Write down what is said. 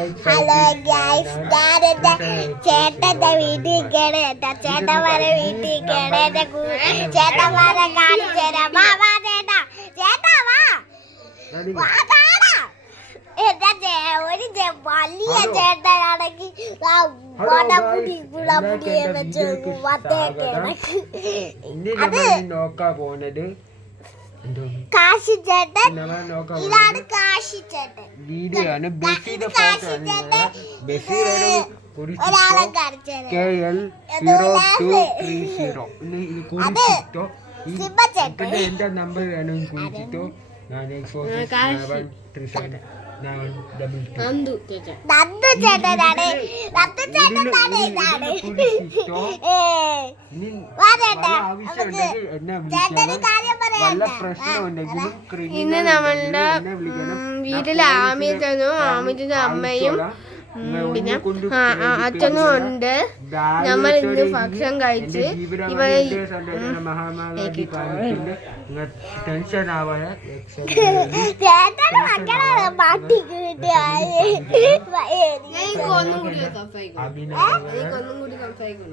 Hello guys, ഞാൻ എന്റെ ചേട്ടന്റെ വീട്ടിൽ കയറി. എന്റെ ചേട്ടന്മാരെ വീട്ടിൽ കയറി. എന്റെ ചേട്ടന്മാരെ കാണിച്ചു തരാം. വാ വാ ചേട്ടാ, ചേട്ടാ വാ വാടാ. എന്റെ ഒരു വലിയ ചേട്ടനാണെങ്കിൽ മുടിയെ വെച്ച് വന്നേക്കാണ്. അത് കാശി ചേട്ടൻ, ഇതാണ് കാശി ചേട്ടൻ. ഒരാളെ കാണിച്ചു അത് സിബ ചേട്ടൻ. എന്റെ നമ്പർ വേണമെങ്കിൽ കുറിച്ചിട്ടോ. നന്ദു ചേട്ടനാണ്. നന്ദു ചേട്ടനാണ്. ഇതാണ് ചേട്ടന് കാര്യം പറയാം. ഇന്ന് നമ്മളുടെ വീട്ടിൽ ആമിച്ചനും ആമിച്ചന്റെ അമ്മയും പിന്നെ അച്ഛനും ഉണ്ട്. നമ്മൾ ഇന്ന് ഭക്ഷണം കഴിച്ച് ഇവരെ ചേട്ടന് മക്കളെ പാട്ടിക്ക് ഒന്നും കൂടി സംസാരിക്കും.